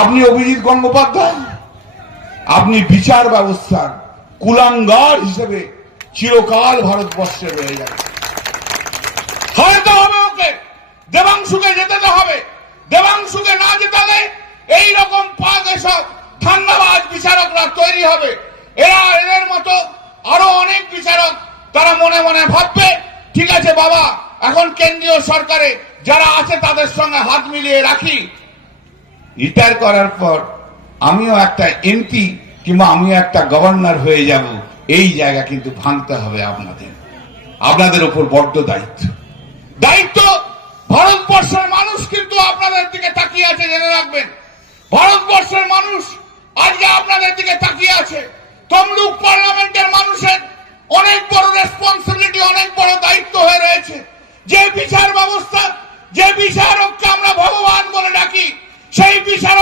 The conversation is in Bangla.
আপনি অভিজিৎ গঙ্গোপাধ্যায়, আপনি বিচার ব্যবস্থার কুলাঙ্গার হিসেবে চিরকাল ভারতবর্ষে রয়ে যাবে। হয়তো হবে ওকে দেবাংশুকে যেতে হবে, দেবাংশুকে না জেতালে এইরকম পাক এসব ঠান্ডাবাজ বিচারকরা তৈরি হবে। এরা এদের মতো আরো অনেক বিচারক তারা মনে মনে ভাববে, ঠিক আছে বাবা, এখন কেন্দ্রীয় সরকারে যারা আছে তাদের সঙ্গে হাত মিলিয়ে রাখি, রিটায়ার করার পর আমিও একটা এমপি কিংবা আমিও একটা গভর্নর হয়ে যাব। এই জায়গা কিন্তু ভাঙতে হবে আপনাদের উপর বড্ড দায়িত্ব। ভারতবর্ষের মানুষ কিন্তু আপনাদের দিকে তাকিয়ে আছে, জেনে রাখবেন। ভারতবর্ষের মানুষ আজকে আপনাদের দিকে তাকিয়ে আছে। তমলুক পার্লামেন্টের মানুষের অনেক বড় রেসপন্সিবিলিটি, অনেক বড় দায়িত্ব হয়ে রয়েছে। যে বিচার ব্যবস্থা, যে বিচারককে আমরা ভগবান বলে ডাকি, সেই বিচারক